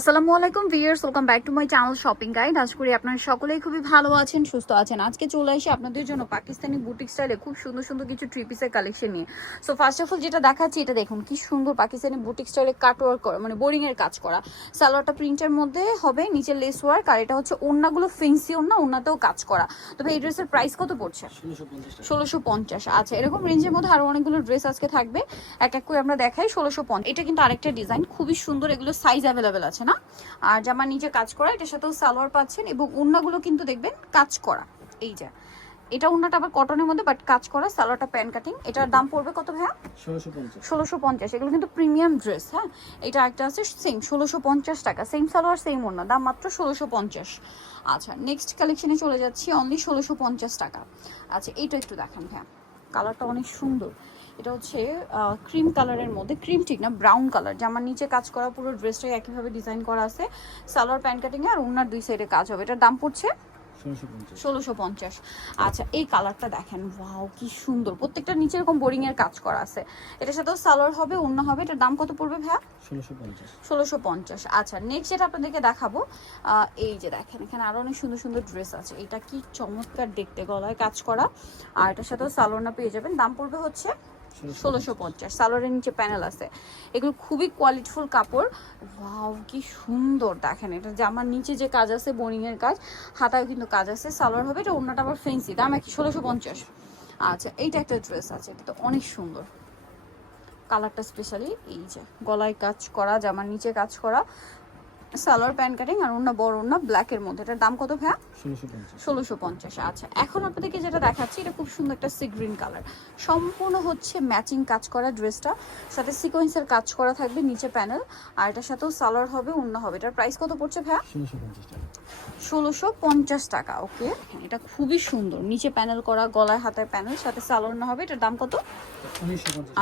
আসসালামু আলাইকুম viewers, welcome back to my channel shopping guide. আশা করি আপনারা সকলেই খুবই ভালো আছেন, সুস্থ আছেন। আজকে চলে আসি আপনাদের জন্য পাকিস্তানি বুটিক স্টাইলে খুব সুন্দর সুন্দর কিছু থ্রি পিসের কালেকশন নিয়ে। সো ফার্স্ট অফ অল যেটা দেখাচ্ছি, এটা দেখুন কি সুন্দর পাকিস্তানি বুটিক স্টাইলে কাটওয়ার্ক করা, মানে বোরিং এর কাজ করা। সালোয়ারটা প্রিন্টের মধ্যে হবে, নিচে লেস ওয়ার্ক, আর এটা হচ্ছে ওড়নাগুলো ফেন্সি ওড়না, ওড়নাতেও কাজ করা। তবে এই ড্রেসের প্রাইস কত পড়ছে? 1650। আচ্ছা, এরকম রেঞ্জের মধ্যে আরো অনেকগুলো ড্রেস আজকে থাকবে, এক এক করে আমরা দেখাই। 1650। এটা কিন্তু আরেকটা ডিজাইন, খুবই সুন্দর। এগুলো সাইজ অ্যাভেলেবেল আছে না? আর জামার নিচে কাজ করা, এটার সাথেও সালোয়ার পাচ্ছেন, এবং ওড়নাগুলো কিন্তু দেখবেন কাজ করা। এই যে এটা ওড়নাটা আবার কটনের মধ্যে বাট কাজ করা, সালোয়ারটা প্যান কাটিং। এটার দাম পড়বে কত ভাইয়া? 1650। এগুলো কিন্তু প্রিমিয়াম ড্রেস। হ্যাঁ, এটা একটা আছে সেম 1650 টাকা, সেম সালোয়ার সেম ওড়না, দাম মাত্র 1650। আচ্ছা, নেক্সট কালেকশনে চলে যাচ্ছি, অনলি 1650 টাকা। আচ্ছা, এইটা একটু দেখান ভাইয়া, কালারটা অনেক সুন্দর। এটা হচ্ছে ক্রিম কালারের মধ্যে, ক্রিম ঠিক না, ব্রাউন কালার। জামার নিচে কাজ করা, পুরো ড্রেসটাই একইভাবে ডিজাইন করা আছে, সালোয়ার প্যান্ট কাটিং আর ওনার দুই সাইডে কাজ হবে। এটার দাম পড়ছে 1650। আচ্ছা, এই কালারটা দেখেন, ওয়াও কি সুন্দর। প্রত্যেকটা নিচে এরকম বোরিং এর কাজ করা আছে। এটার সাথেও সালোয়ার হবে, ওড়না হবে। এটার দাম কত পড়বে ভাইয়া? 1650। আচ্ছা, নেক্সট যেটা আপনাদেরকে দেখাবো, এই যে দেখেন, এখানে আরো অনেক সুন্দর সুন্দর ড্রেস আছে। এটা কি চমৎকার দেখতে, গলায় কাজ করা, আর এটার সাথেও সালোয়ার পেয়ে যাবেন। দাম পড়বে হচ্ছে 1650। সালোয়ারের নিচে প্যানেল আছে। এগুলো খুবই কোয়ালিটিফুল কাপড়। ওয়াও কি সুন্দর দেখেন। এটা জামার নিচে যে কাজ আছে, বোরিং এর কাজ, হাতায় কিন্তু কাজ আছে, সালোয়ার হবে। এটা ওড়নাটা আবার ফেন্সি, দাম একই 1650। আচ্ছা, এইটা একটা ড্রেস আছে, এটা তো অনেক সুন্দর কালারটা, স্পেশালি এই যে গলায় কাজ করা, জামার নিচে কাজ করা, সালোয়ার প্যান্ট কাটিং, আর ওড়না বড় ওড়না ব্ল্যাকের মধ্যে। এটার দাম কত ভাইয়া? 1650। আচ্ছা, এখন আপনাদেরকে যেটা দেখাচ্ছি, এটা খুব সুন্দর একটা সি গ্রিন কালার, সম্পূর্ণ হচ্ছে ম্যাচিং কাজ করা ড্রেসটা, সাথে সিকোয়েন্সের কাজ করা থাকবে, নিচে প্যানেল, আর এটার সাথেও সালোয়ার হবে, ওড়না হবে। এটার প্রাইস কত পড়ছে ভাইয়া? 1650 টাকা। ওকে, এটা খুবই সুন্দর, নিচে প্যানেল করা, গলায় হাতের প্যানেল, সাথে সালোয়ার না হবে। এটার দাম কত?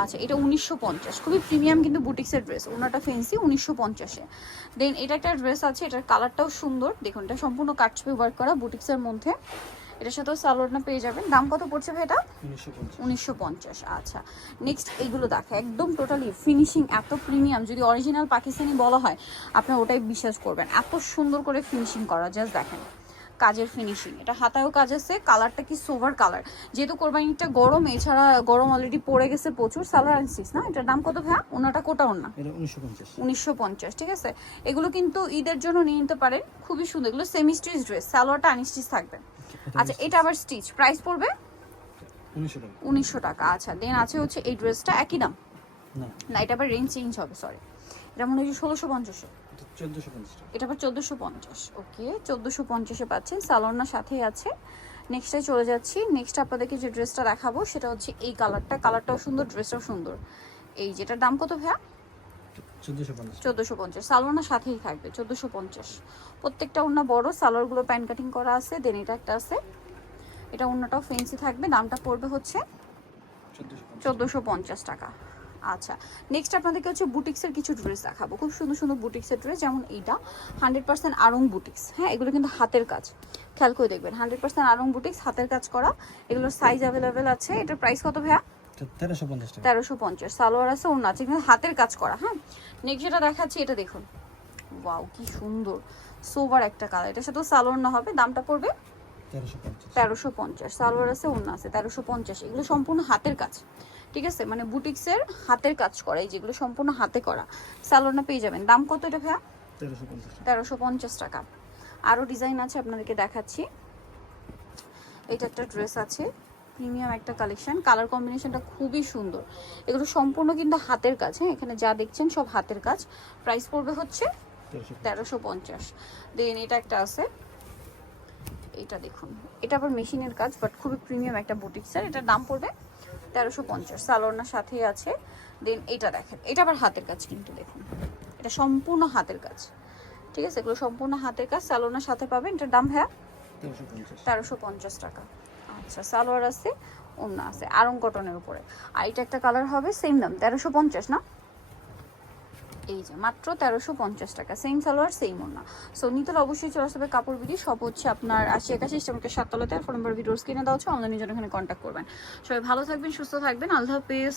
আচ্ছা, এটা 1950। খুবই প্রিমিয়াম কিন্তু বুটিক্সের ড্রেস, ওনাটা ফেন্সি, 1950-এ। দেন এটা একটা ড্রেস আছে, এটার কালারটাও সুন্দর, দেখুন এটা সম্পূর্ণ কাটছবি ওয়ার্ক করা বুটিক্সের মধ্যে। এটার সাথেও সালোয়ারটা পেয়ে যাবেন। দাম কত পড়ছে ভাই এটা? 1950। আচ্ছা, নেক্সট এইগুলো দেখে, একদম টোটালি ফিনিশিং এত প্রিমিয়াম, যদি অরিজিনাল পাকিস্তানি বলা হয় আপনার ওটাই বিশ্বাস করবেন, এত সুন্দর করে ফিনিশিং করা। জাস্ট দেখেন কাজের ফিনিশিং। এটা হাতায়ও কাজ আছে, কালারটা কি সোভার কালার, যেহেতু কোরবানিটা গরম, এছাড়া গরম অলরেডি পড়ে গেছে প্রচুর। সালোয়ার আনছিস না? এটার দাম কত ভাইয়া? ওনাটা কোটা ওনা 1950। ঠিক আছে, এগুলো কিন্তু ঈদের জন্য নিয়ে নিতে পারেন, খুবই সুন্দর। এগুলো সেমি স্টিচ ড্রেস, সালোয়ারটা আনস্টিচ থাকবে। আচ্ছা, এটা আবার স্টিচ, প্রাইস পড়বে 1900 টাকা। আচ্ছা, দেন আছে হচ্ছে এই ড্রেসটা, একই দাম না, এটা আবার রেঞ্জ চেঞ্জ হবে, সরি। এটা মনে হয় 1650। এটা আবার 1450। ওকে, 1450-এ পাচ্ছেন, সালোয়ার সাথেই আছে। নেক্সটে চলে যাচ্ছি। নেক্সট আপনাদেরকে যে ড্রেসটা দেখাবো সেটা হচ্ছে এই কালারটা, কালারটাও সুন্দর, ড্রেসটাও সুন্দর। এই যেটার দাম কত ভাইয়া? 1450। সালোয়ার সাথেই থাকবে, 1450। প্রত্যেকটা ওড়না বড়, সালোয়ারগুলো প্যান্ট কাটিং করা আছে। দেন এটা একটা আছে, এটা ওড়নাটাও ফেন্সি থাকবে, দামটা পড়বে হচ্ছে 1450 টাকা। আচ্ছা, নেক্সট আপনাদেরকে হচ্ছে বুটিক্সের কিছু ড্রেস দেখাবো, খুব সুন্দর সুন্দর বুটিক্সের ড্রেস। যেমন এইটা 100% আড়ং বুটিক্স। হ্যাঁ, এগুলো কিন্তু হাতের কাজ, খেয়াল করে দেখবেন, 100% আড়ং বুটিক্স, হাতের কাজ করা। এগুলোর সাইজ অ্যাভেলেবেল আছে। এটার প্রাইস কত ভাইয়া? 1350। সালোয়ার আছে, ওড়না আছে, কিন্তু হাতের কাজ করা। হ্যাঁ, নেক্সট যেটা দেখাচ্ছি, এটা দেখুন, ওয়াও কি সুন্দর, সোভার একটা কালার। এটার সাথেও সালোয়ার না হবে, দামটা পড়বে 1350। সালোয়ার আছে, ওড়না আছে, 1350। এগুলো সম্পূর্ণ হাতের কাজ, ঠিক আছে, মানে বুটিক্সের হাতের কাজ করা, এই যেগুলো সম্পূর্ণ হাতে করা, সালোয়ার পেয়ে যাবেন। দাম কত এটা ভাইয়া? 1350 টাকা। আরও ডিজাইন আছে, আপনাদেরকে দেখাচ্ছি। এটা একটা ড্রেস আছে, প্রিমিয়াম একটা কালেকশন, কালার কম্বিনেশনটা খুবই সুন্দর। এগুলো সম্পূর্ণ কিন্তু হাতের কাজ। হ্যাঁ, এখানে যা দেখছেন সব হাতের কাজ। প্রাইস পড়বে হচ্ছে 1350। দেন এটা একটা আছে, এটা দেখুন, এটা আবার মেশিনের কাজ, বাট খুবই প্রিমিয়াম একটা বুটিক্সের। এটার দাম পড়বে 1350। সালোয়ার সাথেই আছে। দেন এটা দেখেন, এটা আবার হাতের কাজ, কিন্তু দেখুন এটা সম্পূর্ণ হাতের কাজ, ঠিক আছে, এগুলো সম্পূর্ণ হাতের কাজ, সালোয়ার সাথে পাবেন। এটার দাম হ্যাঁ 1350 টাকা। আচ্ছা, সালোয়ার আছে, ওড়না আছে, আড়ং কটনের উপরে। আর এটা একটা কালার হবে, সেম দাম 1350 না? এই যে মাত্র 1350 টাকা, সেম সালোয়ার সেম ওড়না। সো নিতে হলে অবশ্যই চলে আসবে কাপড় বিডি, সব হচ্ছে আপনার 8081 ইস্টামকে 7 তলাতে। আর ফোন নাম্বার ভিডিওস কিনে দেওয়া হচ্ছে, অনলাইনে জন্য এখানে কন্ট্যাক্ট করবেন। সবাই ভালো থাকবেন, সুস্থ থাকবেন, আল্লাহ হাফেজ।